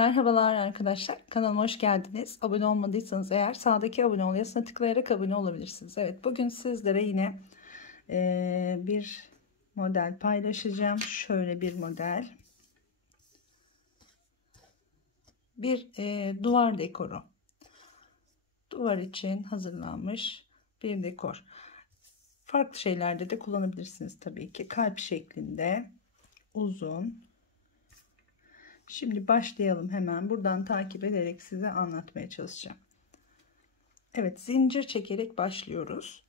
Merhabalar arkadaşlar. Kanalıma hoş geldiniz. Abone olmadıysanız eğer sağdaki abone ol yazısına tıklayarak abone olabilirsiniz. Evet, bugün sizlere yine bir model paylaşacağım. Şöyle bir model. Bir duvar dekoru. Duvar için hazırlanmış bir dekor. Farklı şeylerde de kullanabilirsiniz tabii ki. Kalp şeklinde, uzun. Şimdi başlayalım hemen. Buradan takip ederek size anlatmaya çalışacağım. Evet, zincir çekerek başlıyoruz.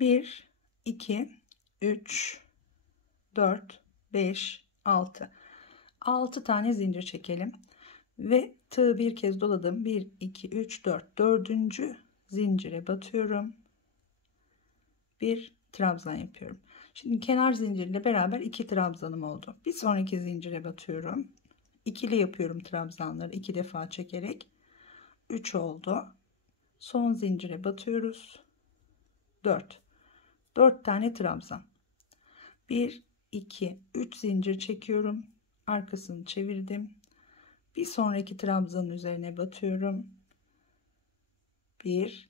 1, 2, 3, 4, 5, 6. 6 tane zincir çekelim. Ve tığı bir kez doladım. 1, 2, 3, 4. Dördüncü zincire batıyorum. Bir trabzan yapıyorum. Şimdi kenar zincirle beraber 2 trabzanım oldu. Bir sonraki zincire batıyorum. İkili yapıyorum trabzanları 2 defa çekerek. 3 oldu. Son zincire batıyoruz. 4. 4 tane trabzan. 1, 2, 3 zincir çekiyorum. Arkasını çevirdim. Bir sonraki trabzanın üzerine batıyorum. 1,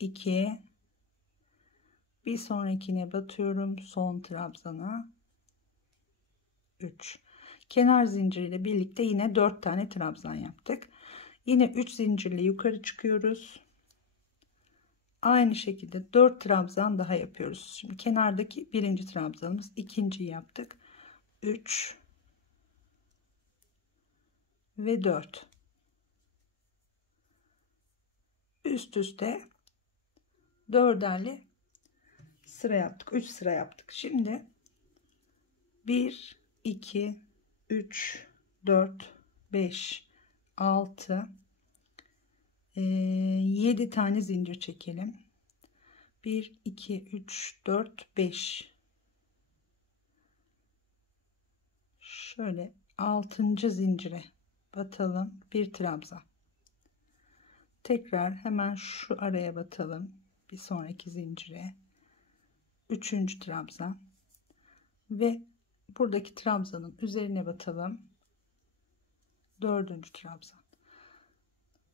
2, bir sonrakine batıyorum. Son trabzana 3. Kenar zinciriyle birlikte yine 4 tane trabzan yaptık. Yine 3 zincirle yukarı çıkıyoruz. Aynı şekilde 4 trabzan daha yapıyoruz. Şimdi kenardaki birinci trabzanımız, ikinciyi yaptık. 3 ve 4. Üst üste dörderli sıra yaptık. 3 sıra yaptık. Şimdi 1, 2, 3, 4, 5, 6, 7 tane zincir çekelim. 1, 2, 3, 4, 5. Şöyle 6. zincire batalım. Bir trabzan. Tekrar hemen şu araya batalım. Bir sonraki zincire. 3. trabzan. Ve buradaki trabzanın üzerine batalım. 4. trabzan.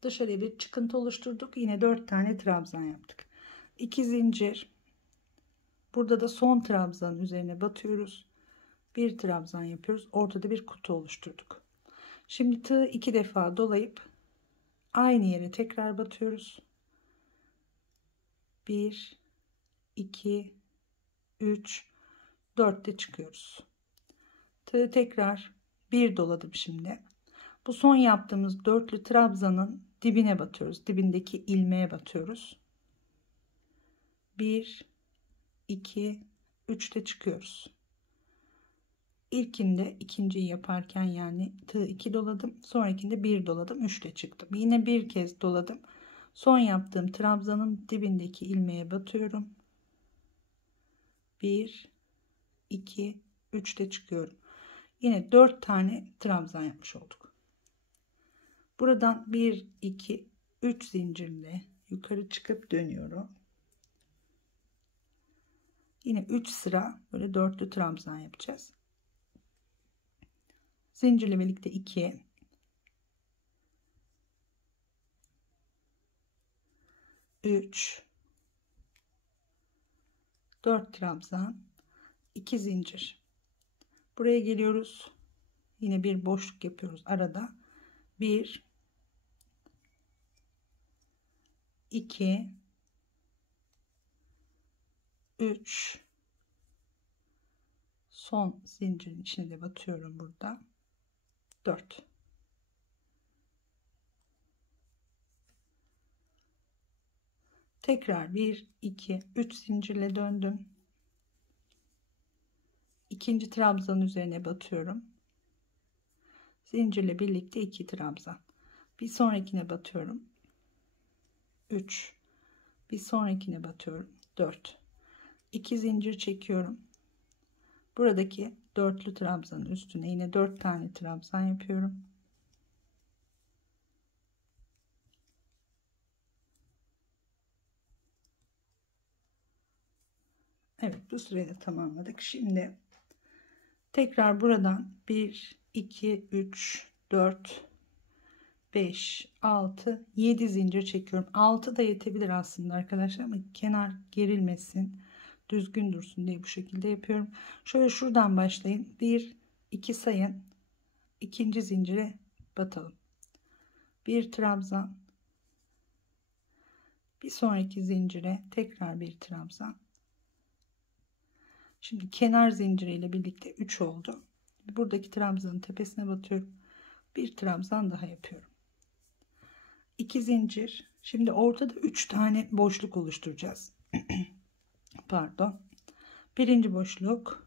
Dışarıya bir çıkıntı oluşturduk. Yine 4 tane trabzan yaptık. 2 zincir. Burada da son trabzanın üzerine batıyoruz. Bir trabzan yapıyoruz. Ortada bir kutu oluşturduk. Şimdi tığı 2 defa dolayıp aynı yere tekrar batıyoruz. 1, 2, 3, 4'te çıkıyoruz. Tığı tekrar bir doladım şimdi. Bu son yaptığımız dörtlü trabzanın dibine batıyoruz. Dibindeki ilmeğe batıyoruz. 1, 2, 3'te çıkıyoruz. İlkinde ikinciyi yaparken yani tığ 2 doladım. Sonrakinde 1 doladım. 3'te çıktım. Yine bir kez doladım. Son yaptığım trabzanın dibindeki ilmeğe batıyorum. 1, 2, 3'te çıkıyorum. Yine 4 tane trabzan yapmış olduk. Buradan 1, 2, 3 zincirle yukarı çıkıp dönüyorum. Yine 3 sıra böyle dörtlü trabzan yapacağız. Zincirle birlikte 2, 3, 4 trabzan, 2 zincir. Buraya geliyoruz. Yine bir boşluk yapıyoruz arada. 1, 2, 3, son zincirin içine de batıyorum burada. 4. Tekrar 1, 2, 3 zincirle döndüm. İkinci trabzanın üzerine batıyorum. Zincirle birlikte 2 trabzan. Bir sonrakine batıyorum. 3. Bir sonrakine batıyorum. 4. 2 zincir çekiyorum. Buradaki dörtlü trabzanın üstüne yine 4 tane trabzan yapıyorum. Evet, bu sırayı da tamamladık. Şimdi Tekrar buradan 1 2 3 4 5 6 7 zincir çekiyorum. 6 da yetebilir aslında arkadaşlar ama kenar gerilmesin, düzgün dursun diye bu şekilde yapıyorum. Şöyle şuradan başlayın. 1 2 sayın. İkinci zincire batalım. Bir trabzan, bir sonraki zincire tekrar bir trabzan. Şimdi kenar zinciriyle birlikte 3 oldu. Buradaki trabzanın tepesine batıyorum. Bir trabzan daha yapıyorum. 2 zincir. Şimdi ortada 3 tane boşluk oluşturacağız. Pardon. Birinci boşluk,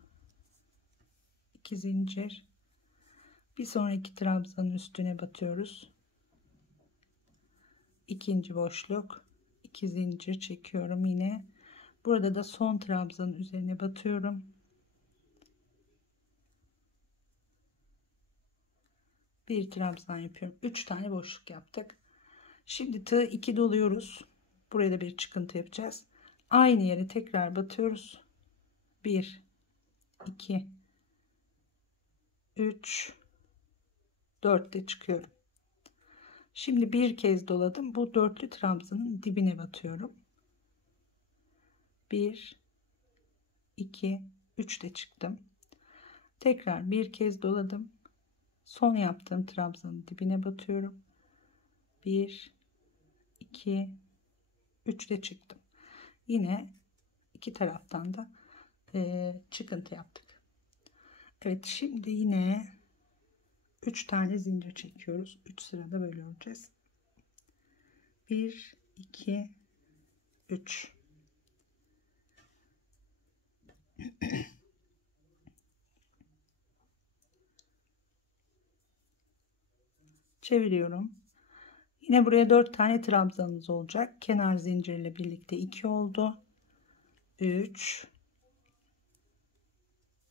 2 zincir. Bir sonraki trabzanın üstüne batıyoruz. İkinci boşluk, 2 zincir çekiyorum yine. Burada da son trabzanın üzerine batıyorum. Bir trabzan yapıyorum. 3 tane boşluk yaptık. Şimdi tığı 2 doluyoruz. Buraya da bir çıkıntı yapacağız. Aynı yere tekrar batıyoruz. 1 2 3 4 de çıkıyorum. Şimdi bir kez doladım. Bu dörtlü trabzanın dibine batıyorum. 1 2 3 de çıktım. Tekrar bir kez doladım. Son yaptığım trabzanın dibine batıyorum. 1 2 3 de çıktım. Yine iki taraftan da çıkıntı yaptık. Evet, şimdi yine 3 tane zincir çekiyoruz. 3 sırada böyle öreceğiz. 1 2 3 çeviriyorum. Yine buraya 4 tane trabzanımız olacak. Kenar zincirle birlikte 2 oldu. 3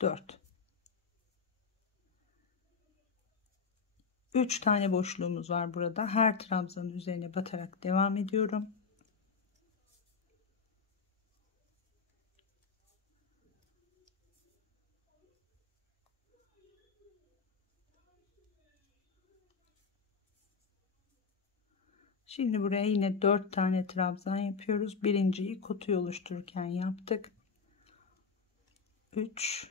4 3 tane boşluğumuz var burada. Her trabzanın üzerine batarak devam ediyorum. Şimdi buraya yine 4 tane trabzan yapıyoruz. Birinciyi kutuyu oluştururken yaptık. 3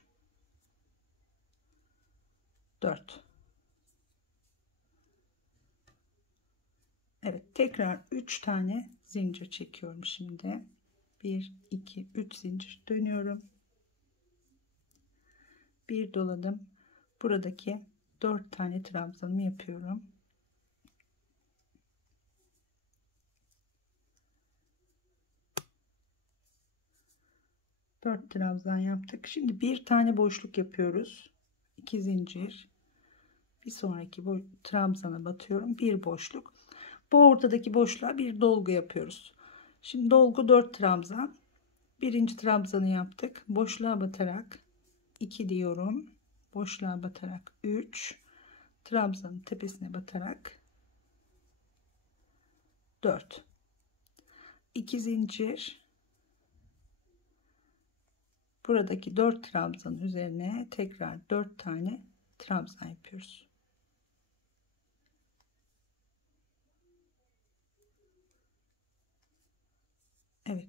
4 Evet, tekrar 3 tane zincir çekiyorum şimdi. 1 2 3 zincir dönüyorum. Bir doladım. Buradaki 4 tane trabzanımı yapıyorum. Dört trabzan yaptık. Şimdi bir tane boşluk yapıyoruz. 2 zincir. Bir sonraki trabzana batıyorum. Bir boşluk. Bu ortadaki boşluğa bir dolgu yapıyoruz. Şimdi dolgu 4 trabzan. Birinci trabzanı yaptık. Boşluğa batarak 2 diyorum. Boşluğa batarak 3. Trabzanın tepesine batarak 4. 2 zincir. Buradaki 4 trabzanın üzerine tekrar 4 tane trabzan yapıyoruz. Evet.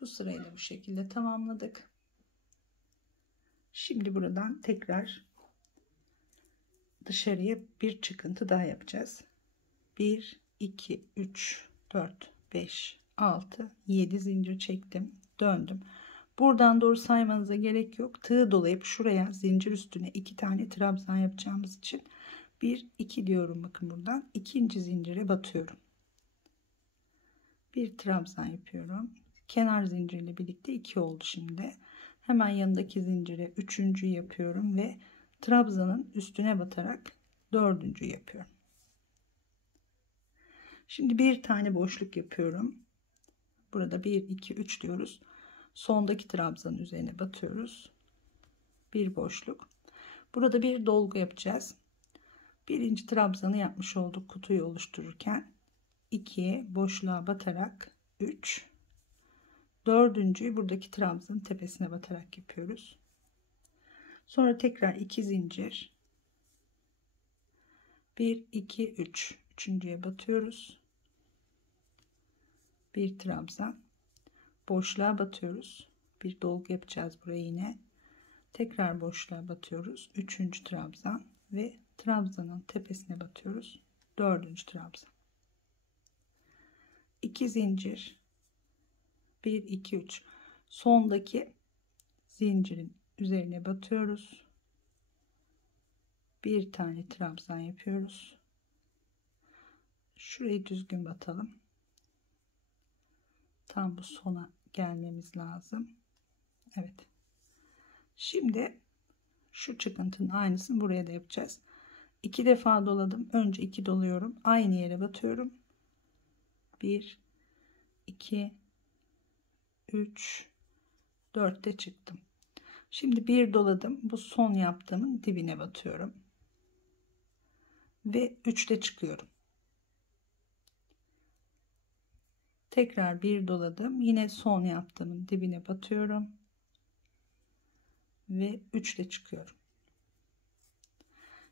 Bu sırayı da bu şekilde tamamladık. Şimdi buradan tekrar dışarıya bir çıkıntı daha yapacağız. 1 2 3 4 5 6 7 zincir çektim, döndüm. Buradan doğru saymanıza gerek yok. Tığ dolayıp şuraya zincir üstüne 2 tane trabzan yapacağımız için 1 2 diyorum. Bakın buradan ikinci zincire batıyorum. Bir trabzan yapıyorum. Kenar zincirle birlikte 2 oldu şimdi. Hemen yanındaki zincire üçüncüyü yapıyorum ve trabzanın üstüne batarak dördüncüyü yapıyorum. Şimdi bir tane boşluk yapıyorum. Burada 1 2 3 diyoruz. Sondaki trabzanın üzerine batıyoruz. Bir boşluk. Burada bir dolgu yapacağız. Birinci trabzanı yapmış olduk kutuyu oluştururken. 2 boşluğa batarak 3. Dördüncüyü buradaki trabzanın tepesine batarak yapıyoruz. Sonra tekrar 2 zincir. 1 2 3. Üçüncüye batıyoruz. Bir trabzan. Boşluğa batıyoruz. Bir dolgu yapacağız buraya yine. Tekrar boşluğa batıyoruz. Üçüncü trabzan ve trabzanın tepesine batıyoruz. Dördüncü trabzan. 2 zincir. 1 2 3. Sondaki zincirin üzerine batıyoruz. Bir tane trabzan yapıyoruz. Şurayı düzgün batalım. Tam bu sona gelmemiz lazım. Evet. Şimdi şu çıkıntının aynısını buraya da yapacağız. 2 defa doladım. Önce 2 doluyorum. Aynı yere batıyorum. 1 2 3 4'te çıktım. Şimdi bir doladım. Bu son yaptığımın dibine batıyorum. Ve 3'te çıkıyorum. Tekrar bir doladım. Yine son yaptığımın dibine batıyorum. Ve 3'te çıkıyorum.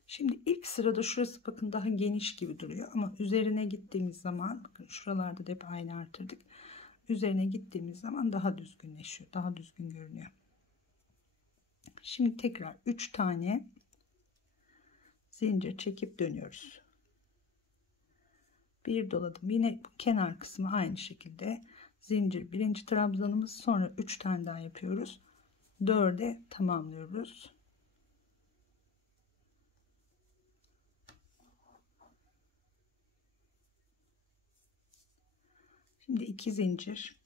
Şimdi ilk sırada şurası bakın daha geniş gibi duruyor. Ama üzerine gittiğimiz zaman bakın şuralarda da hep aynı artırdık. Üzerine gittiğimiz zaman daha düzgünleşiyor. Daha düzgün görünüyor. Şimdi tekrar 3 tane zincir çekip dönüyoruz. Bir doladım. Yine bu kenar kısmı aynı şekilde zincir birinci trabzanımız, sonra 3 tane daha yapıyoruz. 4'e tamamlıyoruz. Şimdi 2 zincir,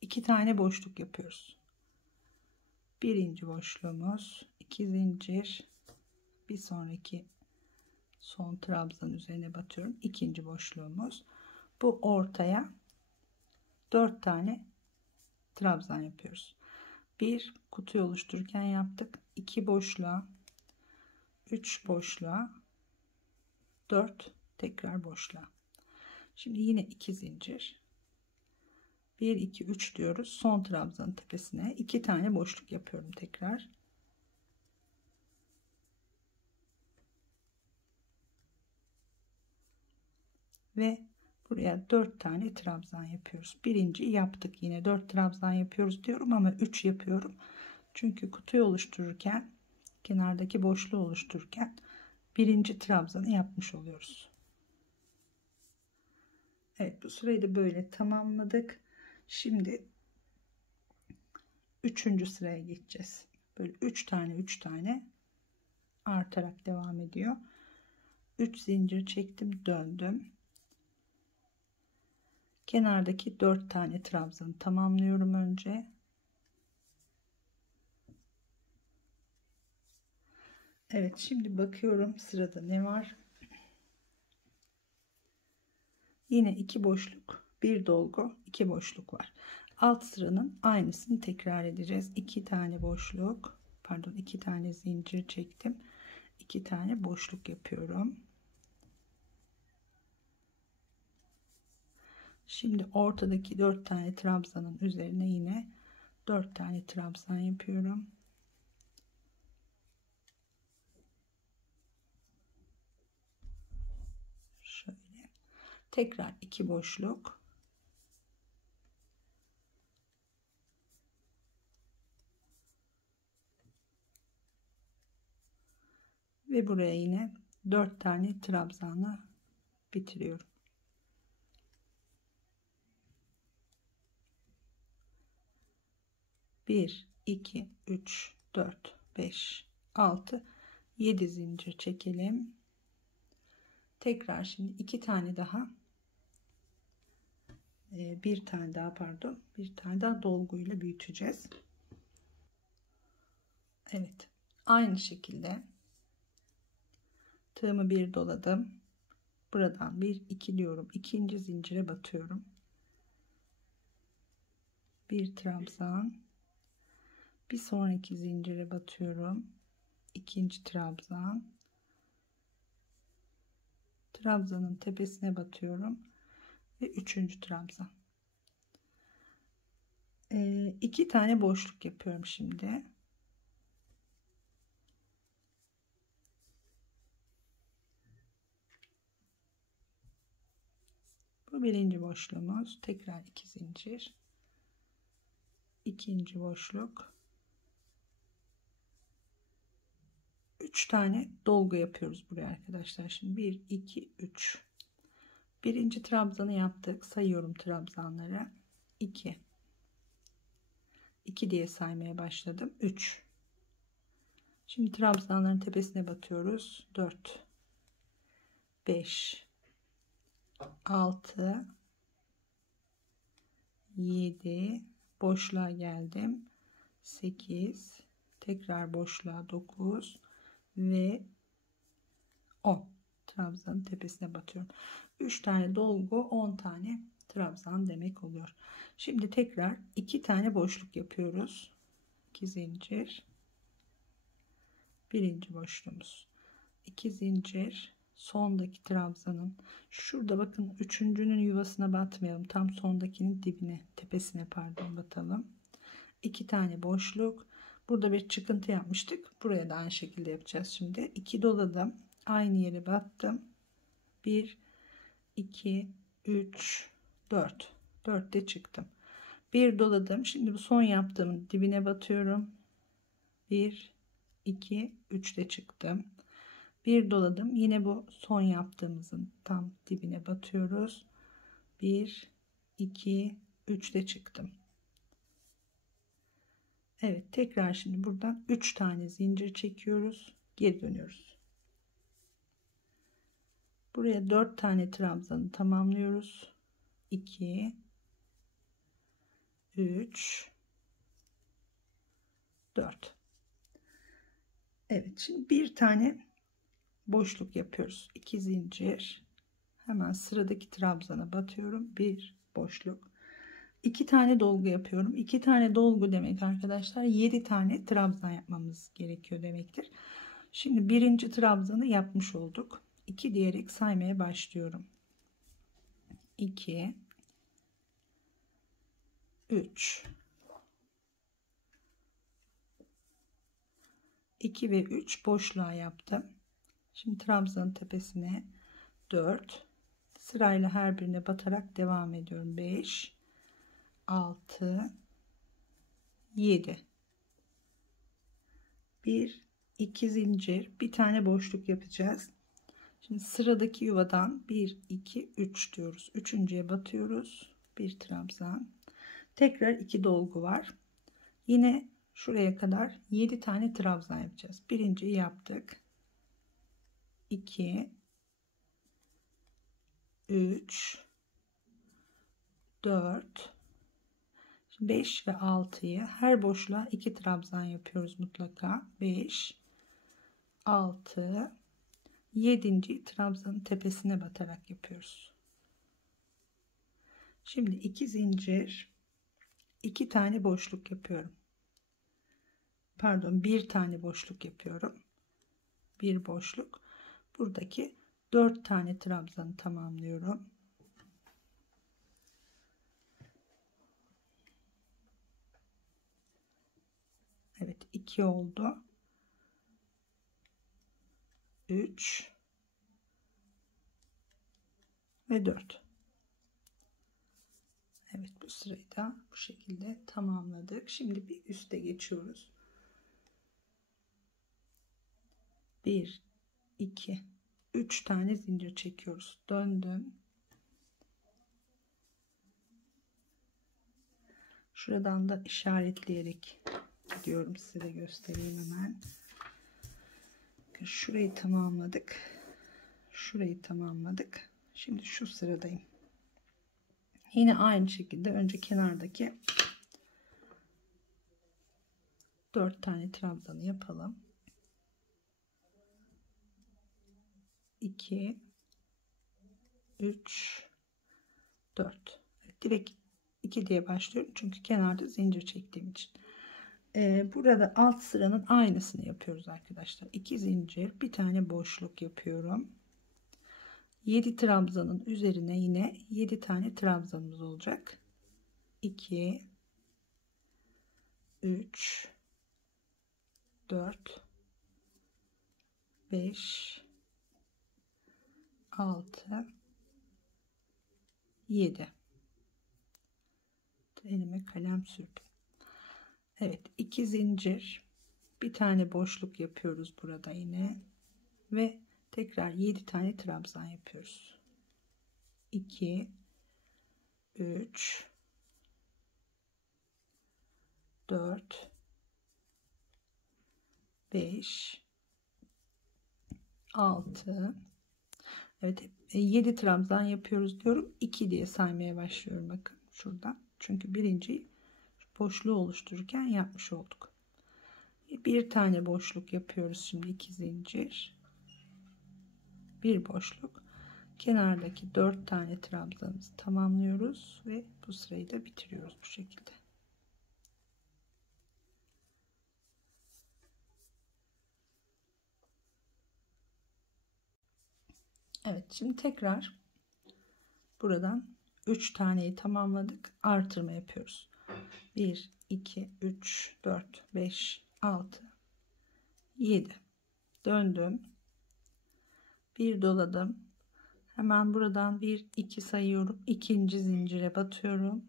2 tane boşluk yapıyoruz. Birinci boşluğumuz, 2 zincir, bir sonraki son trabzan üzerine batıyorum. İkinci boşluğumuz, bu ortaya 4 tane trabzan yapıyoruz. Bir kutuyu oluştururken yaptık. 2 boşluğa, 3 boşluğa, 4 tekrar boşluğa. Şimdi yine 2 zincir, 1 2 3 diyoruz. Son trabzanın tepesine 2 tane boşluk yapıyorum tekrar. Ve buraya 4 tane trabzan yapıyoruz. Birinciyi yaptık, yine 4 trabzan yapıyoruz diyorum ama 3 yapıyorum. Çünkü kutuyu oluştururken, kenardaki boşluğu oluştururken birinci trabzanı yapmış oluyoruz. Evet, bu sırayı da böyle tamamladık. Şimdi 3. sıraya geçeceğiz. Böyle 3 tane artarak devam ediyor. 3 zincir çektim, döndüm. Kenardaki 4 tane trabzanı tamamlıyorum önce. Evet, şimdi bakıyorum sırada ne var. Yine 2 boşluk, 1 dolgu, 2 boşluk var. Alt sıranın aynısını tekrar edeceğiz. 2 tane boşluk, pardon, 2 tane zincir çektim. 2 tane boşluk yapıyorum. Şimdi ortadaki 4 tane trabzanın üzerine yine 4 tane trabzan yapıyorum. Şöyle. Tekrar 2 boşluk. Ve buraya yine 4 tane trabzanla bitiriyorum. Bir, 2, 3, 4, 5, 6, 7 zincir çekelim. Tekrar şimdi 2 tane daha, bir tane daha pardon, bir tane daha dolguyla büyüteceğiz. Evet, aynı şekilde tığımı bir doladım. Buradan 1 2 diyorum. İkinci zincire batıyorum. Bir trabzan. Bir sonraki zincire batıyorum. İkinci trabzan. Trabzanın tepesine batıyorum ve üçüncü trabzan. 2 tane boşluk yapıyorum şimdi. birinci boşluğumuz, tekrar 2 zincir, ikinci boşluk, 3 tane dolgu yapıyoruz buraya arkadaşlar. Şimdi 1 2 3, birinci trabzanı yaptık. Sayıyorum trabzanları. 2 2 diye saymaya başladım. 3. Şimdi trabzanların tepesine batıyoruz. 4 5 6 7, boşluğa geldim. 8, tekrar boşluğa 9 ve 10. Trabzanın tepesine batıyorum. 3 tane dolgu, 10 tane trabzan demek oluyor. Şimdi tekrar 2 tane boşluk yapıyoruz. 2 zincir. Birinci boşluğumuz. 2 zincir. Sondaki trabzanın şurada bakın, üçüncünün yuvasına batmayalım. Tam sondakinin dibine, tepesine pardon batalım. 2 tane boşluk. Burada bir çıkıntı yapmıştık. Buraya da aynı şekilde yapacağız şimdi. 2 doladım. Aynı yere battım. 1 2 3 4. 4'te çıktım. 1 doladım. Şimdi bu son yaptığımın dibine batıyorum. 1 2 3'te çıktım. 1 doladım. Yine bu son yaptığımızın tam dibine batıyoruz. 1 2 3'te çıktım. Evet, tekrar şimdi buradan 3 tane zincir çekiyoruz. Geri dönüyoruz. Buraya 4 tane trabzanı tamamlıyoruz. 2 3 4. Evet, şimdi bir tane boşluk yapıyoruz. 2 zincir. Hemen sıradaki trabzana batıyorum. Bir boşluk. 2 tane dolgu yapıyorum. 2 tane dolgu demek arkadaşlar 7 tane trabzan yapmamız gerekiyor demektir. Şimdi birinci trabzanı yapmış olduk. 2 diyerek saymaya başlıyorum. 2 3 2 ve 3 boşluğa yaptım. Şimdi trabzanın tepesine 4, sırayla her birine batarak devam ediyorum. 5 6 7, 1 2 zincir, bir tane boşluk yapacağız. Şimdi sıradaki yuvadan 1 2 3 diyoruz. Üçüncüye batıyoruz. Bir trabzan. Tekrar 2 dolgu var. Yine şuraya kadar 7 tane trabzan yapacağız. Birinciyi yaptık. 2 3 4 5 ve 6'yı her boşluğa 2 trabzan yapıyoruz mutlaka. 5 6 7. trabzanın tepesine batarak yapıyoruz. Şimdi 2 zincir, 2 tane boşluk yapıyorum. Pardon, bir tane boşluk yapıyorum. Bir boşluk. Buradaki 4 tane trabzanı tamamlıyorum. Evet, 2 oldu. 3 ve 4. Evet, bu sırayı da bu şekilde tamamladık. Şimdi bir üste geçiyoruz. 1 2 3 tane zincir çekiyoruz. Döndüm. Şuradan da işaretleyerek gidiyorum, size de göstereyim hemen. Şurayı tamamladık. Şurayı tamamladık. Şimdi şu sıradayım. Yine aynı şekilde önce kenardaki 4 tane trabzanı yapalım. 2 3 4. Direkt 2 diye başlıyorum çünkü kenarda zincir çektiğim için. Burada alt sıranın aynısını yapıyoruz arkadaşlar. 2 zincir, bir tane boşluk yapıyorum. 7 trabzanın üzerine yine 7 tane trabzanımız olacak. 2 3 4 5 6 7. Elime kalem sürdüm. Evet, 2 zincir, bir tane boşluk yapıyoruz burada yine ve tekrar 7 tane trabzan yapıyoruz. 2 3 4 5 6. Evet, 7 trabzan yapıyoruz diyorum. 2 diye saymaya başlıyorum bakın şuradan. Çünkü birinciyi boşluğu oluştururken yapmış olduk. Bir tane boşluk yapıyoruz şimdi, 2 zincir, bir boşluk, kenardaki 4 tane trabzanımızı tamamlıyoruz ve bu sırayı da bitiriyoruz bu şekilde. Evet, şimdi tekrar buradan 3 taneyi tamamladık, artırma yapıyoruz. 1 2 3 4 5 6 7. Döndüm, bir doladım, hemen buradan 1 2 sayıyorum, ikinci zincire batıyorum,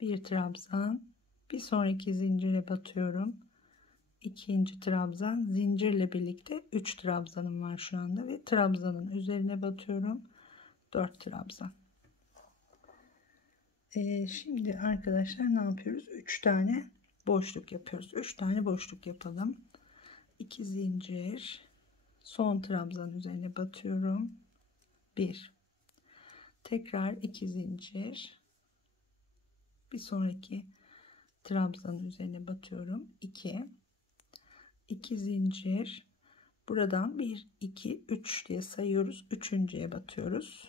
bir trabzan, bir sonraki zincire batıyorum, ikinci trabzan, zincirle birlikte 3 trabzanım var şu anda ve trabzanın üzerine batıyorum, 4 trabzan. Şimdi arkadaşlar ne yapıyoruz? 3 tane boşluk yapıyoruz. 3 tane boşluk yapalım. 2 zincir, son trabzanın üzerine batıyorum, 1, tekrar 2 zincir, bir sonraki trabzanın üzerine batıyorum, 2, 2 zincir, buradan 1 2 3 diye sayıyoruz, üçüncüye batıyoruz,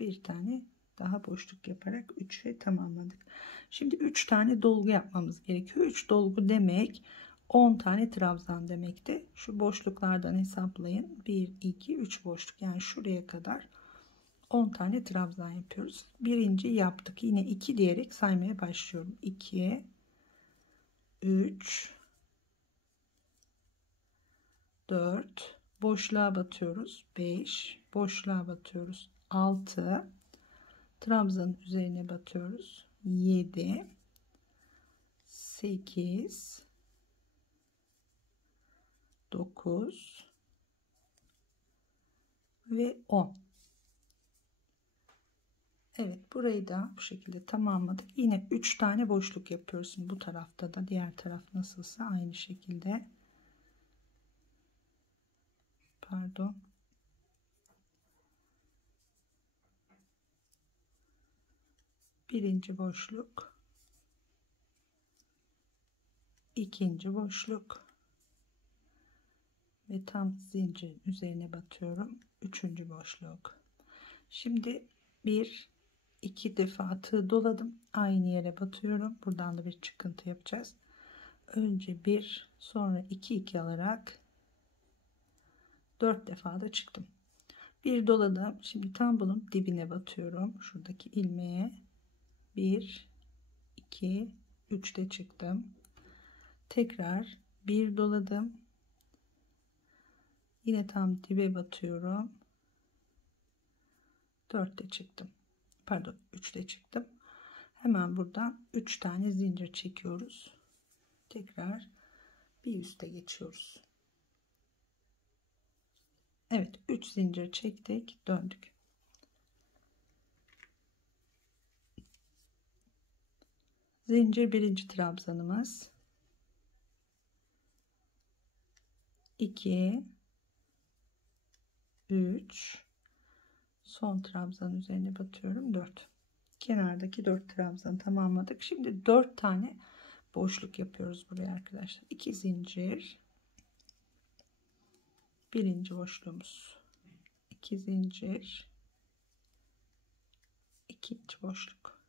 bir tane daha boşluk yaparak 3'e tamamladık. Şimdi 3 tane dolgu yapmamız gerekiyor. 3 dolgu demek 10 tane trabzan demekti. Şu boşluklardan hesaplayın. 1 2 3 boşluk, yani şuraya kadar 10 tane trabzan yapıyoruz. Birinci yaptık, yine 2 diyerek saymaya başlıyorum. 2 3 4, boşluğa batıyoruz, 5, boşluğa batıyoruz, 6, trabzanın üzerine batıyoruz, 7, 8, 9 ve 10. Evet, burayı da bu şekilde tamamladık. Yine 3 tane boşluk yapıyoruz. Bu tarafta da, diğer taraf nasılsa aynı şekilde. Pardon. Birinci boşluk, ikinci boşluk ve tam zincirin üzerine batıyorum, üçüncü boşluk. Şimdi 1 2 defa tığ doladım, aynı yere batıyorum. Buradan da bir çıkıntı yapacağız. Önce 1, sonra 2 2 alarak 4 defa da çıktım. Bir doladım, şimdi tam bunun dibine batıyorum, şuradaki ilmeğe. 1 2 3 de çıktım. Tekrar bir doladım, yine tam dibe batıyorum, 4'te çıktım, pardon 3'te çıktım. Hemen buradan 3 tane zincir çekiyoruz, tekrar bir üste geçiyoruz. Evet, 3 zincir çektik, döndük. Zincir birinci trabzanımız, 2 3, son trabzanın üzerine batıyorum, 4. Kenardaki 4 trabzanı tamamladık. Şimdi 4 tane boşluk yapıyoruz buraya arkadaşlar. 2 zincir, birinci boşluğumuz, 2 zincir, ikinci boşluk,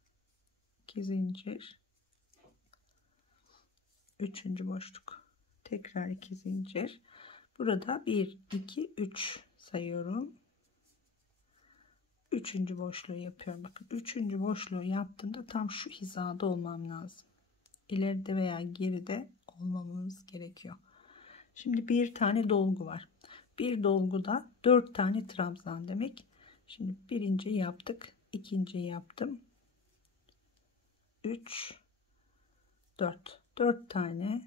2 zincir, üçüncü boşluk, tekrar 2 zincir. Burada 1 2 3 sayıyorum, üçüncü boşluğu yapıyorum. Bakın, üçüncü boşluğu yaptığımda tam şu hizada olmam lazım. İleride veya geride olmamız gerekiyor. Şimdi bir tane dolgu var. Bir dolguda 4 tane trabzan demek. Şimdi birinciyi yaptık, ikinciyi yaptım. 3 4 tane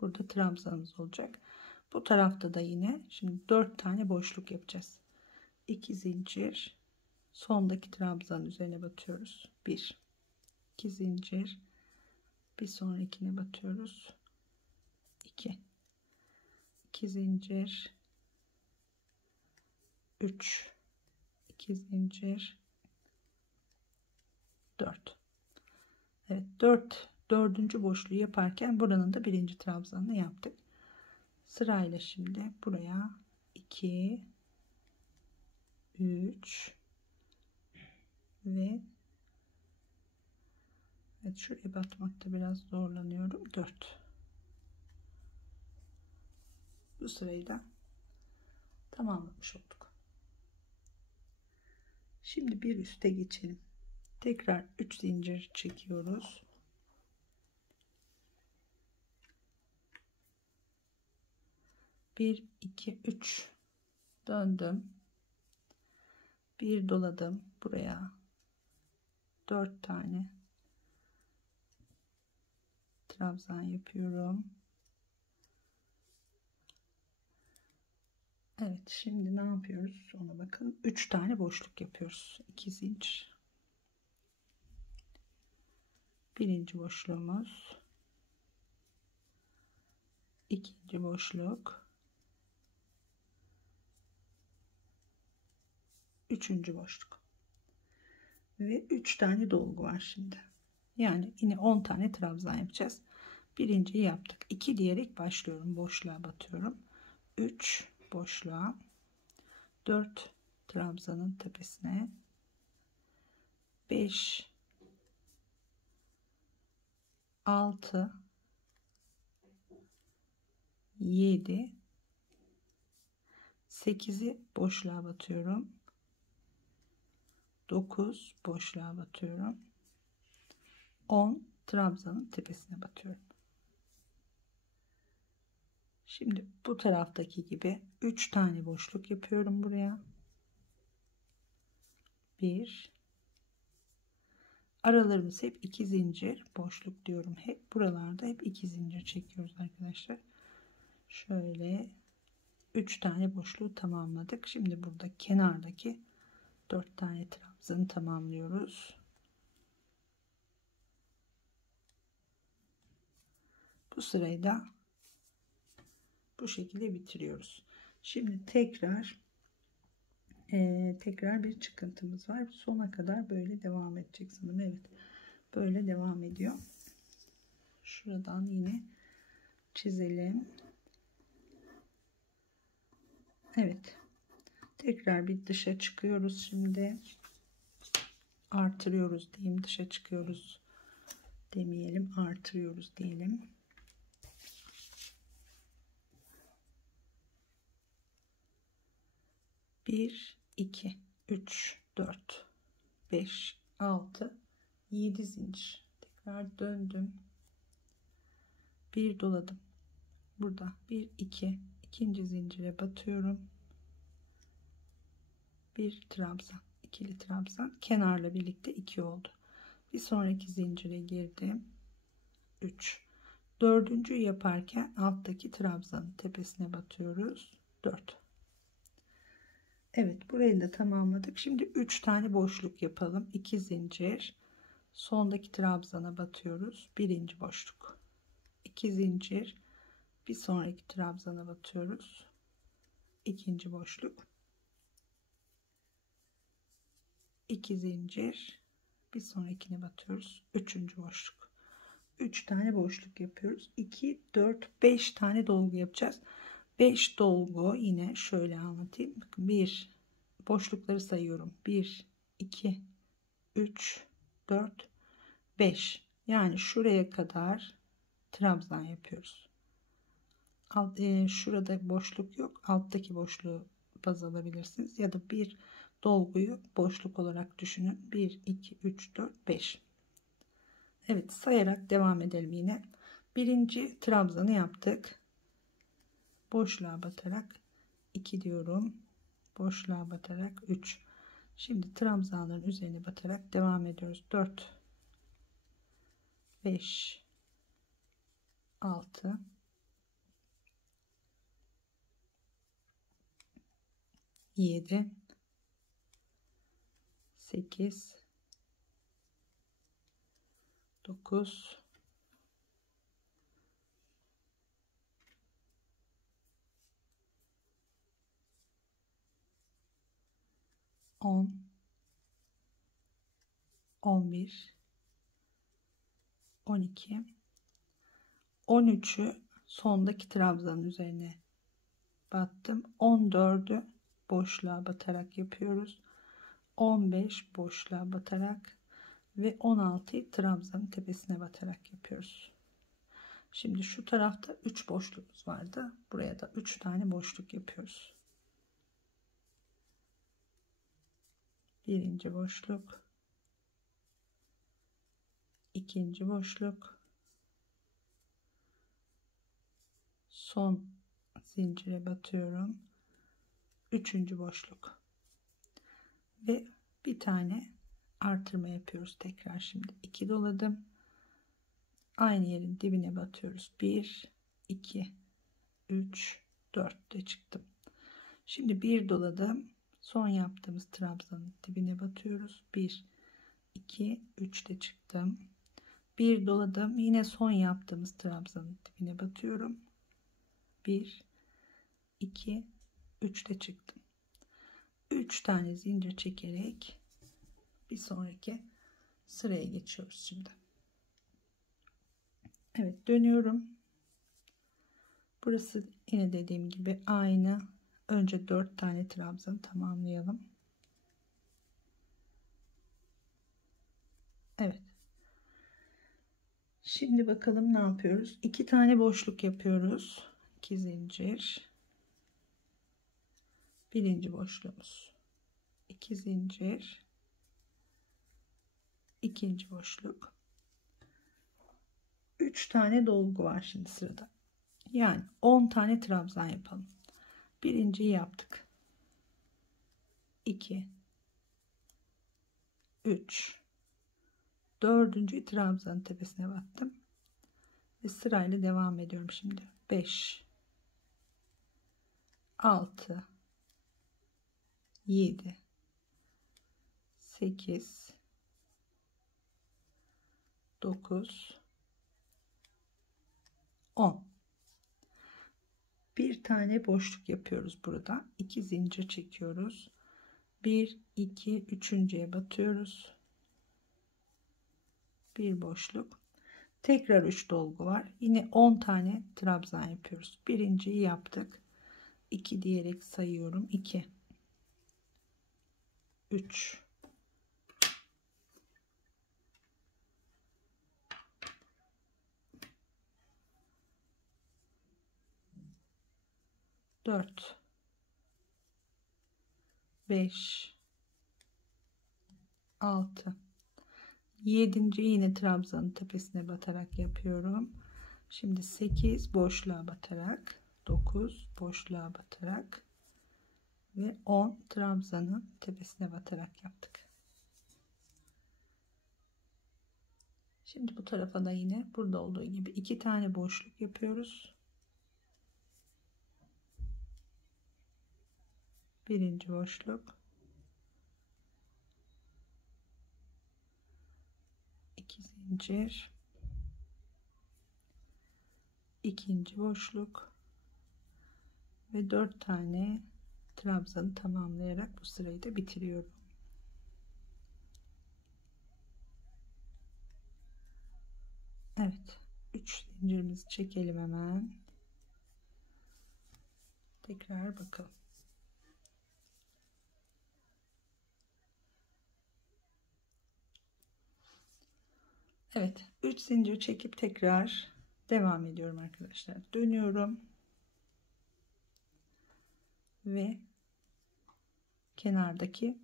burada trabzanımız olacak. Bu tarafta da yine şimdi 4 tane boşluk yapacağız. 2 zincir, sondaki trabzanın üzerine batıyoruz. 1 2 zincir, bir sonrakine batıyoruz. 2 2 zincir, 3 2 zincir, 4. Evet, dördüncü boşluğu yaparken buranın da birinci trabzanını yaptık. Sırayla şimdi buraya 2 3 ve evet, şuraya batmakta biraz zorlanıyorum. 4. Bu sırayı da tamamlamış olduk. Şimdi bir üste geçelim. Tekrar 3 zincir çekiyoruz. 1 2 3 döndüm. Bir doladım buraya. 4 tane trabzan yapıyorum. Evet, şimdi ne yapıyoruz ona bakalım. 3 tane boşluk yapıyoruz. 2 zincir. Birinci boşluğumuz, ikinci boşluk, üçüncü boşluk ve 3 tane dolgu var şimdi. Yani yine 10 tane trabzan yapacağız. Birinciyi yaptık. 2 diyerek başlıyorum. Boşluğa batıyorum. 3 boşluğa, 4 trabzanın tepesine, 5 6 7 8'i boşluğa batıyorum. 9 boşluğa batıyorum. 10 trabzanın tepesine batıyorum. Şimdi bu taraftaki gibi 3 tane boşluk yapıyorum buraya. 1, aralarımız hep 2 zincir boşluk diyorum. Hep buralarda hep 2 zincir çekiyoruz arkadaşlar. Şöyle 3 tane boşluğu tamamladık. Şimdi burada kenardaki 4 tane trabzanı tamamlıyoruz. Bu sırayı da bu şekilde bitiriyoruz. Şimdi tekrar bir çıkıntımız var. Sona kadar böyle devam edecek sanırım. Evet, böyle devam ediyor. Şuradan yine çizelim. Evet, tekrar bir dışa çıkıyoruz. Şimdi artırıyoruz diyeyim, dışa çıkıyoruz demeyelim, artırıyoruz diyelim. Bir 2 3 4 5 6 7 zincir, tekrar döndüm, bir doladım. Burada 1 2 ikinci zincire batıyorum. Bir trabzan, ikili trabzan, kenarla birlikte 2 oldu. Bir sonraki zincire girdim. 3. Dördüncüyü yaparken alttaki trabzanın tepesine batıyoruz. 4. Evet, burayı da tamamladık. Şimdi 3 tane boşluk yapalım. 2 zincir, sondaki trabzana batıyoruz. Birinci boşluk, 2 zincir, bir sonraki trabzana batıyoruz. İkinci boşluk, 2 zincir, bir sonrakine batıyoruz. Üçüncü boşluk. 3 tane boşluk yapıyoruz. 2 4 5 tane dolgu yapacağız. 5 dolgu, yine şöyle anlatayım. 1, boşlukları sayıyorum. 1 2 3 4 5, yani şuraya kadar trabzan yapıyoruz. Şurada boşluk yok. Alttaki boşluğu baz alabilirsiniz ya da bir dolguyu boşluk olarak düşünün. 1 2 3 4 5. Evet, sayarak devam edelim yine. Birinci trabzanı yaptık. Boşluğa batarak 2 diyorum. boşluğa batarak 3. Şimdi trabzanların üzerine batarak devam ediyoruz. 4 5 6 7 8 9 10 11 12 13'ü sondaki trabzanın üzerine battım. 14'ü boşluğa batarak yapıyoruz. 15 boşluğa batarak ve 16'yı trabzanın tepesine batarak yapıyoruz. Şimdi şu tarafta 3 boşluğumuz vardı. Buraya da 3 tane boşluk yapıyoruz. Birinci boşluk, ikinci boşluk, son zincire batıyorum. Üçüncü boşluk ve bir tane artırma yapıyoruz. Tekrar şimdi 2 doladım. Aynı yerin dibine batıyoruz. 1 2 3 4 de çıktım. Şimdi bir doladım. Son yaptığımız trabzanın dibine batıyoruz. 1 2 3 de çıktım. Bir doladım. Yine son yaptığımız trabzanın dibine batıyorum. 1 2 3 de çıktım. 3 tane zincir çekerek bir sonraki sıraya geçiyoruz şimdi. Evet, dönüyorum. Burası yine dediğim gibi aynı. Önce 4 tane trabzan tamamlayalım. Evet. Şimdi bakalım ne yapıyoruz? 2 tane boşluk yapıyoruz. 2 zincir. Birinci boşluğumuz. 2 zincir. İkinci boşluk. 3 tane dolgu var şimdi sırada. Yani 10 tane trabzan yapalım. Birinciyi yaptık. 2 3 dördüncü trabzanın tepesine battım ve sırayla devam ediyorum. Şimdi 5 6 7 8 9 10. Bir tane boşluk yapıyoruz burada. 2 zincir çekiyoruz. 1 2 üçüncüye batıyoruz. Bir boşluk. Tekrar 3 dolgu var. Yine 10 tane trabzan yapıyoruz. Birinciyi yaptık. 2 diyerek sayıyorum. 2 3 4 5 6 7. yine trabzanın tepesine batarak yapıyorum. Şimdi 8 boşluğa batarak, 9 boşluğa batarak ve 10 trabzanın tepesine batarak yaptık. Şimdi bu tarafa da yine burada olduğu gibi 2 tane boşluk yapıyoruz. Birinci boşluk, 2 zincir, ikinci boşluk ve 4 tane trabzanı tamamlayarak bu sırayı da bitiriyorum. Evet, 3 zincirimizi çekelim hemen. Tekrar bakalım. Evet, 3 zincir çekip tekrar devam ediyorum arkadaşlar. Dönüyorum ve kenardaki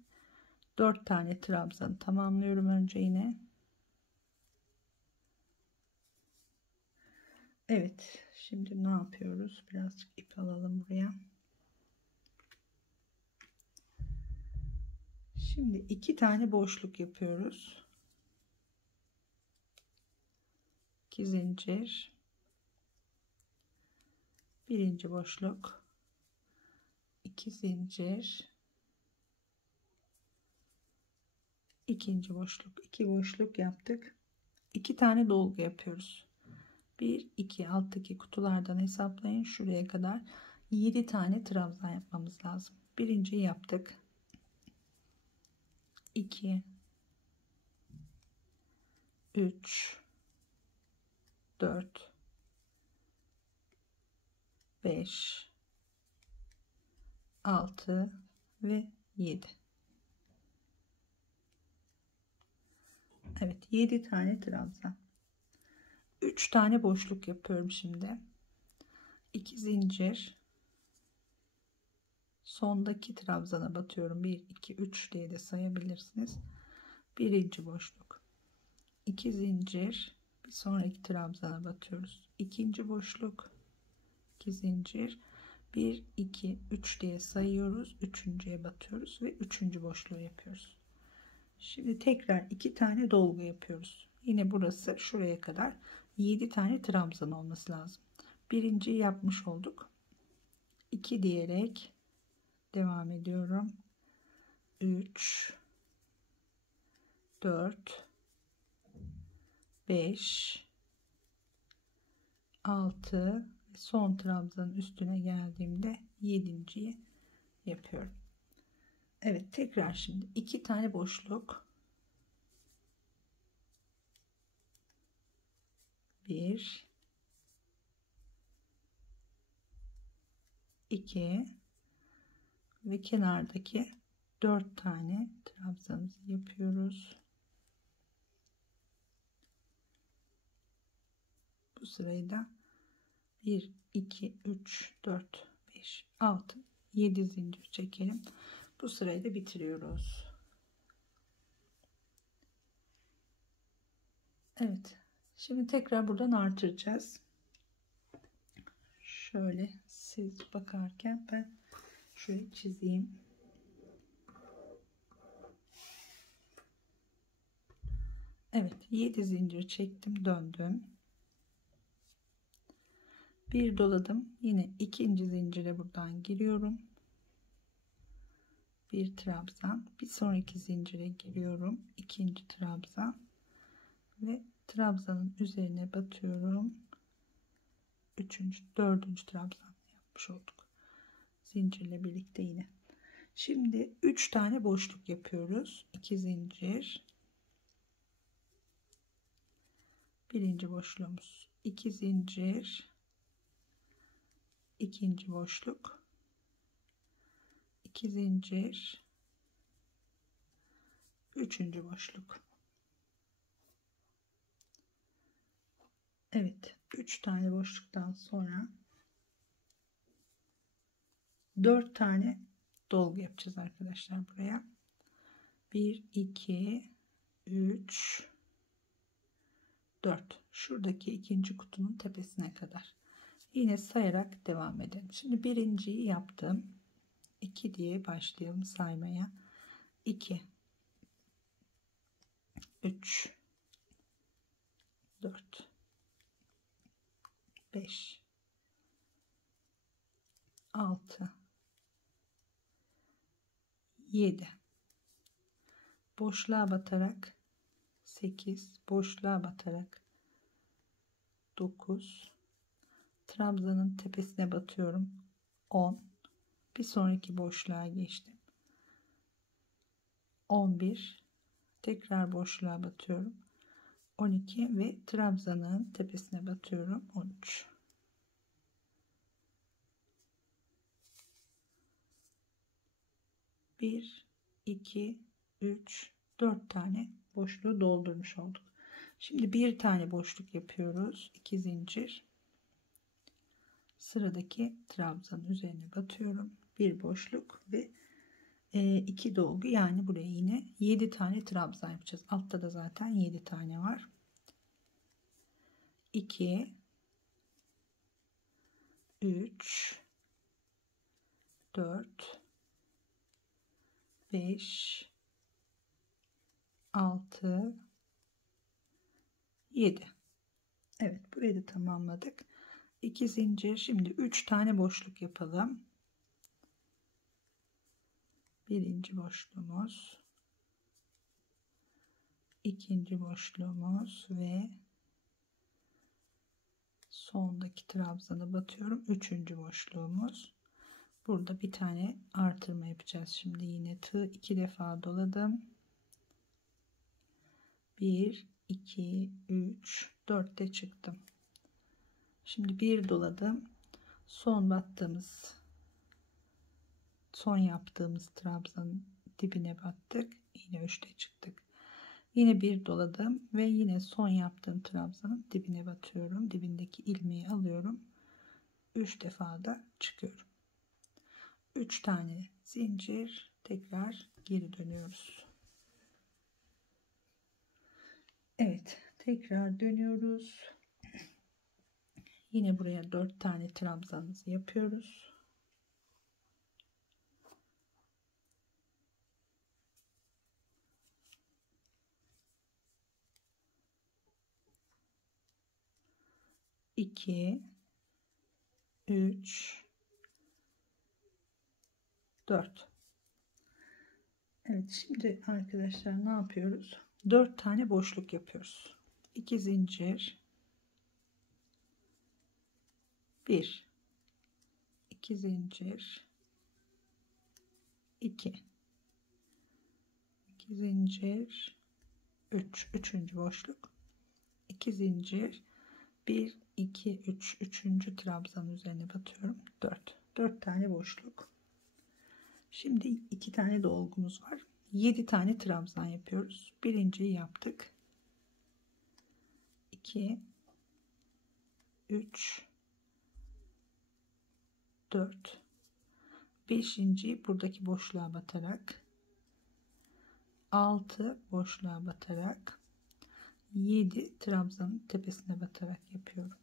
4 tane trabzanı tamamlıyorum önce yine. Evet, şimdi ne yapıyoruz? Birazcık ip alalım buraya. Şimdi 2 tane boşluk yapıyoruz. 2 zincir, birinci boşluk, 2 zincir, ikinci boşluk, 2 boşluk yaptık. 2 tane dolgu yapıyoruz. 1 2 alttaki kutulardan hesaplayın, şuraya kadar 7 tane trabzan yapmamız lazım. Birinciyi yaptık. 2 3 4 5 6 ve 7. Evet, 7 tane trabzan. 3 tane boşluk yapıyorum şimdi. 2 zincir, sondaki trabzana batıyorum. 1 2 3 diye de sayabilirsiniz. Birinci boşluk, 2 zincir, bir sonraki trabzana batıyoruz. İkinci boşluk, 2 zincir, 1 2 3 diye sayıyoruz. Üçüncüye batıyoruz ve üçüncü boşluğu yapıyoruz. Şimdi tekrar 2 tane dolgu yapıyoruz. Yine burası şuraya kadar 7 tane trabzan olması lazım. Birinciyi yapmış olduk. 2 diyerek devam ediyorum. 3 4 5 6 son trabzanın üstüne geldiğimde 7.'yi yapıyorum. Evet, tekrar şimdi 2 tane boşluk, 1 2 ve kenardaki 4 tane trabzanımızı yapıyoruz. Bu sırayı da 1 2 3 4 5 6 7 zincir çekelim. Bu sırayı da bitiriyoruz. Evet, şimdi tekrar buradan artıracağız. Şöyle siz bakarken ben şöyle çizeyim. Evet, 7 zincir çektim, döndüm, bir doladım, yine ikinci zincire buradan giriyorum, bir trabzan, bir sonraki zincire giriyorum, ikinci trabzan ve trabzanın üzerine batıyorum. Üçüncü, dördüncü trabzan yapmış olduk zincirle birlikte. Yine şimdi 3 tane boşluk yapıyoruz. 2 zincir, birinci boşluğumuz, 2 zincir, ikinci boşluk, 2 zincir, üçüncü boşluk. Evet, 3 tane boşluktan sonra 4 tane dolgu yapacağız arkadaşlar buraya. 1 2 3 4, şuradaki ikinci kutunun tepesine kadar yine sayarak devam edelim. Şimdi birinciyi yaptım, 2 diye başlayalım saymaya. 2 3 4 5 6 7, boşluğa batarak 8, boşluğa batarak 9, trabzanın tepesine batıyorum 10, bir sonraki boşluğa geçtim 11, tekrar boşluğa batıyorum 12 ve trabzanın tepesine batıyorum 13. Bir 2 3 4 tane boşluğu doldurmuş olduk. Şimdi bir tane boşluk yapıyoruz, 2 zincir, sıradaki trabzanın üzerine batıyorum, bir boşluk ve 2 dolgu, yani buraya yine 7 tane trabzan yapacağız. Altta da zaten 7 tane var. 2 3 4 5 6, 7. Evet, burayı da tamamladık. 2 zincir. Şimdi 3 tane boşluk yapalım. Birinci boşluğumuz, ikinci boşluğumuz ve sondaki trabzana batıyorum. Üçüncü boşluğumuz. Burada bir tane artırma yapacağız. Şimdi yine tığ 2 defa doladım. 1, 2, 3, 4 de çıktım. Şimdi bir doladım. Son battığımız, son yaptığımız trabzanın dibine battık. Yine 3'te çıktık. Yine bir doladım ve yine son yaptığım trabzanın dibine batıyorum. Dibindeki ilmeği alıyorum. 3 defa da çıkıyorum. 3 tane zincir, tekrar geri dönüyoruz. Evet, tekrar dönüyoruz. Yine buraya 4 tane trabzanımızı yapıyoruz. İki, 3, 4. Evet, şimdi arkadaşlar ne yapıyoruz? 4 tane boşluk yapıyoruz. 2 zincir, 1, 2 zincir, 2, 2 zincir, 3, üçüncü boşluk, 2 zincir, 1, 2, 3, üçüncü trabzan üzerine batıyorum. 4 tane boşluk. Şimdi 2 tane dolgumuz var. 7 tane trabzan yapıyoruz. Birinciyi yaptık. 2, 3, 4, 5'inciyi buradaki boşluğa batarak, 6 boşluğa batarak, 7 trabzanın tepesine batarak yapıyorum.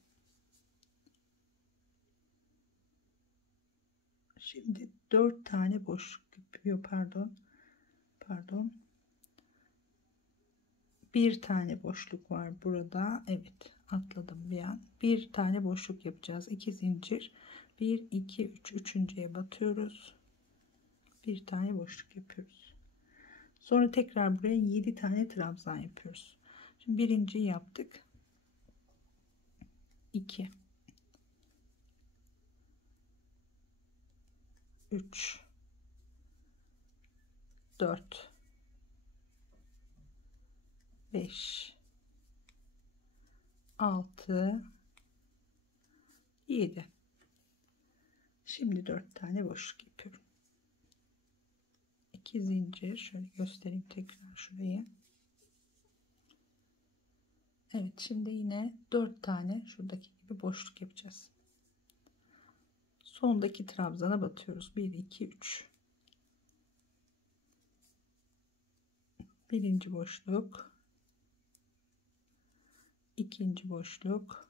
Şimdi 4 tane boşluk yapıyor. Pardon. Bir tane boşluk var burada. Evet, atladım bir an. Bir tane boşluk yapacağız. 2 zincir. 1, 2, 3. Üçüncüye batıyoruz. Bir tane boşluk yapıyoruz. Sonra tekrar buraya 7 tane trabzan yapıyoruz. Şimdi birinciyi yaptık. 2, 3, 4, 5, 6, 7. Şimdi 4 tane boşluk yapıyorum. 2 zincir, şöyle göstereyim tekrar şurayı. Evet, şimdi yine 4 tane şuradaki gibi boşluk yapacağız. Sondaki trabzana batıyoruz. 1, 2, 3. Birinci boşluk, ikinci boşluk,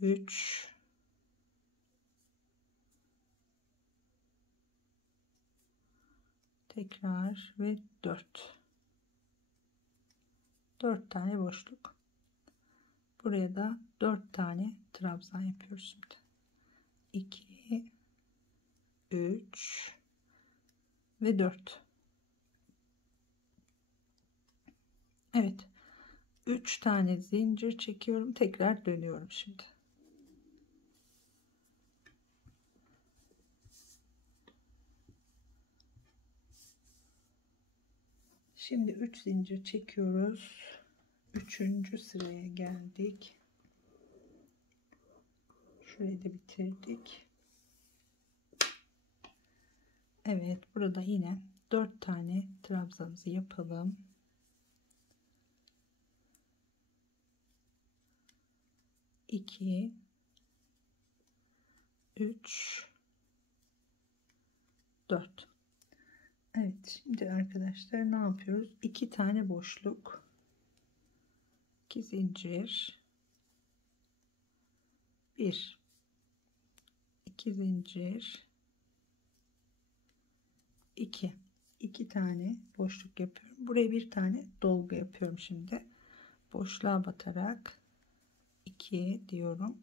3, 4 ve 4 tane boşluk. Buraya da 4 tane trabzan yapıyoruz şimdi. 2, 3 ve 4. Evet, 3 tane zincir çekiyorum, tekrar dönüyorum şimdi. Şimdi 3 zincir çekiyoruz. 3. sıraya geldik. Şurayı da bitirdik. Evet, burada yine 4 tane trabzanımızı yapalım. 2, 3, 4. Evet, şimdi arkadaşlar ne yapıyoruz? 2 tane boşluk, 2 zincir, 1, 2 zincir, 2 tane boşluk yapıyorum. Buraya bir tane dolgu yapıyorum şimdi. Boşluğa batarak 2 diyorum.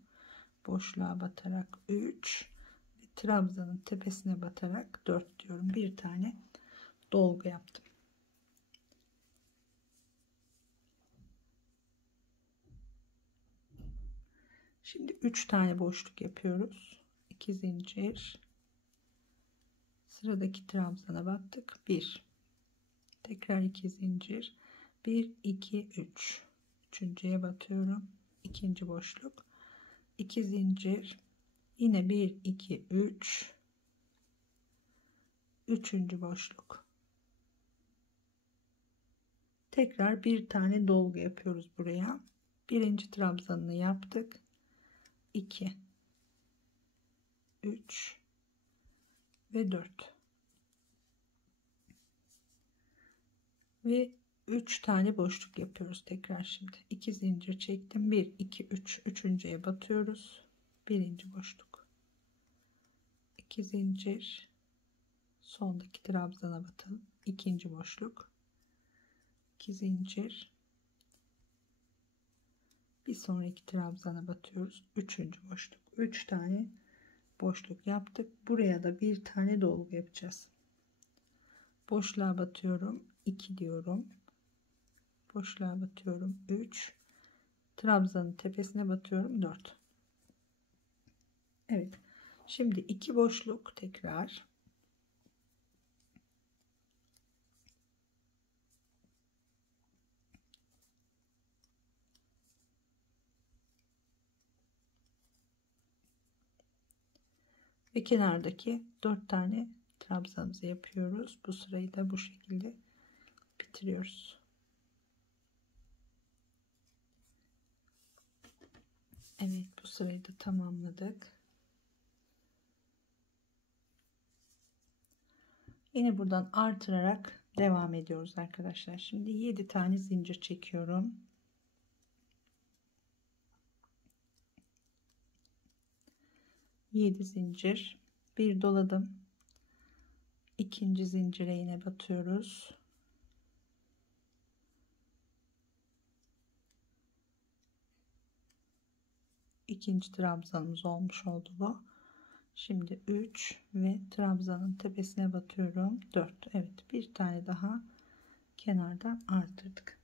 Boşluğa batarak 3 ve trabzanın tepesine batarak 4 diyorum. Bir tane dolgu yaptım. Şimdi 3 tane boşluk yapıyoruz. 2 zincir. Sıradaki trabzana battık. 1. Tekrar 2 zincir. 1 2 3. Üçüncüye batıyorum. İkinci boşluk. 2 zincir. Yine 1 2 3. Üçüncü boşluk. Tekrar bir tane dolgu yapıyoruz buraya. Birinci trabzanını yaptık. 2 3 ve 4 ve 3 tane boşluk yapıyoruz tekrar. Şimdi 2 zincir çektim. 1 2 3. Üçüncüye batıyoruz. Birinci boşluk. 2 zincir, sondaki trabzana batalım. İkinci boşluk. 2 zincir, bir sonraki trabzana batıyoruz. Üçüncü boşluk. 3 tane boşluk yaptık. Buraya da bir tane dolgu yapacağız. Boşluğa batıyorum. 2 diyorum. Boşluğa batıyorum. 3. Trabzanın tepesine batıyorum. 4. Evet. Şimdi 2 boşluk tekrar. Ve kenardaki 4 tane trabzanımızı yapıyoruz. Bu sırayı da bu şekilde bitiriyoruz. Evet, bu sırayı da tamamladık. Yine buradan artırarak devam ediyoruz arkadaşlar. Şimdi 7 tane zincir çekiyorum. Yedi zincir, bir doladım. İkinci zincire yine batıyoruz. İkinci trabzanımız olmuş oldu bu. Şimdi 3 ve trabzanın tepesine batıyorum. 4. Evet, bir tane daha kenardan artırdık.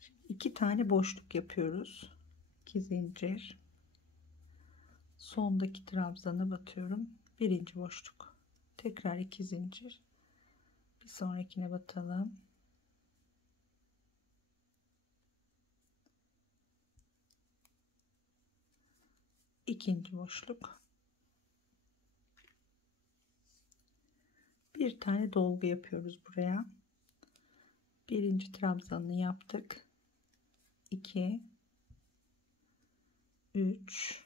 Şimdi 2 tane boşluk yapıyoruz. 2 zincir, sondaki trabzana batıyorum. Birinci boşluk. Tekrar 2 zincir, bir sonrakine batalım. İkinci boşluk. Bir tane dolgu yapıyoruz buraya. Birinci trabzanını yaptık. 2 3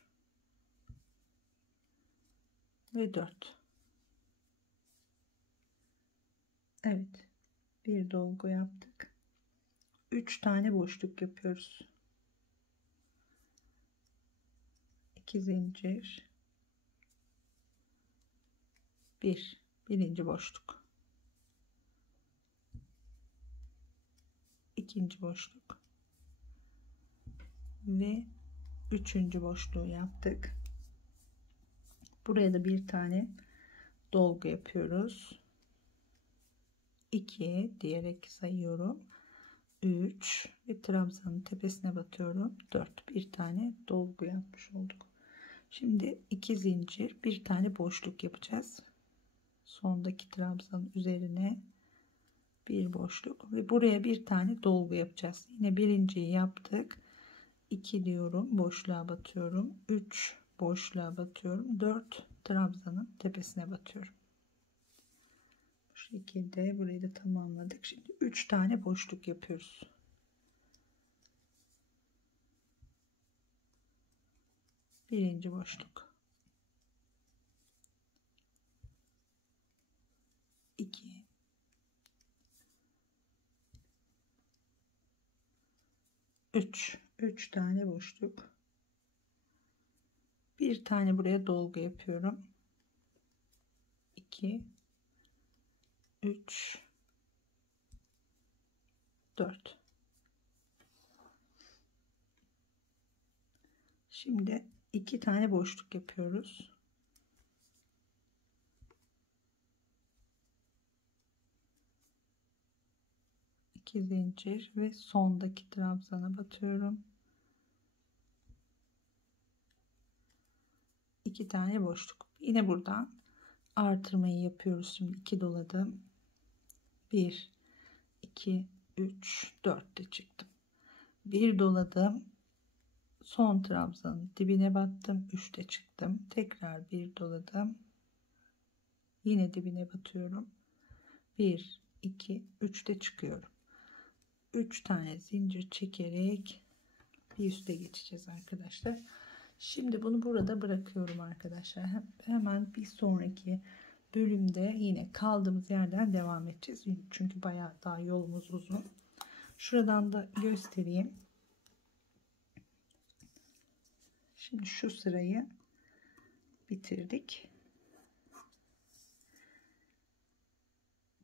ve 4. Evet, bir dolgu yaptık. 3 tane boşluk yapıyoruz. 2 zincir, birinci boşluk, ikinci boşluk ve üçüncü boşluğu yaptık. Buraya da bir tane dolgu yapıyoruz. 2 diyerek sayıyorum. 3 ve trabzanın tepesine batıyorum. 4, bir tane dolgu yapmış olduk. Şimdi 2 zincir, bir tane boşluk yapacağız. Sondaki trabzanın üzerine bir boşluk ve buraya bir tane dolgu yapacağız. Yine birinciyi yaptık. 2 diyorum, boşluğa batıyorum. 3 boşluğa batıyorum. 4 trabzanın tepesine batıyorum. Bu şekilde burayı da tamamladık. Şimdi 3 tane boşluk yapıyoruz. Birinci boşluk, 2 3 tane boşluk, bir tane buraya dolgu yapıyorum. 2 3 4. Şimdi 2 tane boşluk yapıyoruz. 2 zincir ve sondaki trabzana batıyorum. 2 tane boşluk. Yine buradan artırmayı yapıyoruz. Şimdi 2 doladım. 1 2 3 4 de çıktım. 1 doladım. Son trabzanın dibine battım. 3 de çıktım. Tekrar 1 doladım. Yine dibine batıyorum. 1 2 3 de çıkıyorum. 3 tane zincir çekerek bir üste geçeceğiz arkadaşlar. Şimdi bunu burada bırakıyorum arkadaşlar. Hemen bir sonraki bölümde yine kaldığımız yerden devam edeceğiz. Çünkü bayağı daha yolumuz uzun. Şuradan da göstereyim. Şimdi şu sırayı bitirdik.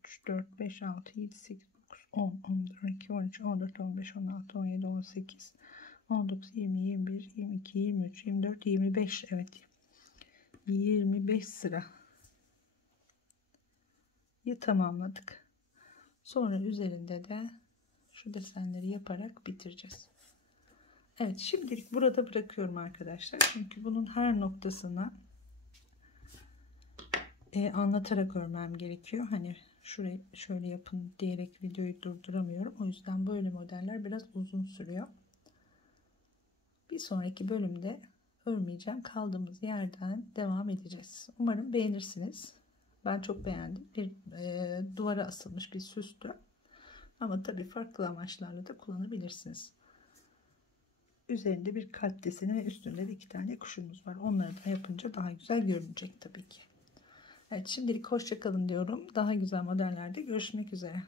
3 4 5 6 7 8 9 10 11 12 13 14 15 16 17 18 19 20 21 22 23 24 25. Evet, 25 sırayı tamamladık. Sonra üzerinde de şu desenleri yaparak bitireceğiz. Evet, şimdilik burada bırakıyorum arkadaşlar. Çünkü bunun her noktasına anlatarak örmem gerekiyor. Hani şurayı şöyle yapın diyerek videoyu durduramıyorum. O yüzden böyle modeller biraz uzun sürüyor. Bir sonraki bölümde örmeyeceğim. Kaldığımız yerden devam edeceğiz. Umarım beğenirsiniz. Ben çok beğendim. Bir duvara asılmış bir süstü. Ama tabii farklı amaçlarla da kullanabilirsiniz. Üzerinde bir kalp deseni ve üstünde de 2 tane kuşumuz var. Onları da yapınca daha güzel görünecek tabii ki. Evet, şimdilik hoşça kalın diyorum. Daha güzel modellerde görüşmek üzere.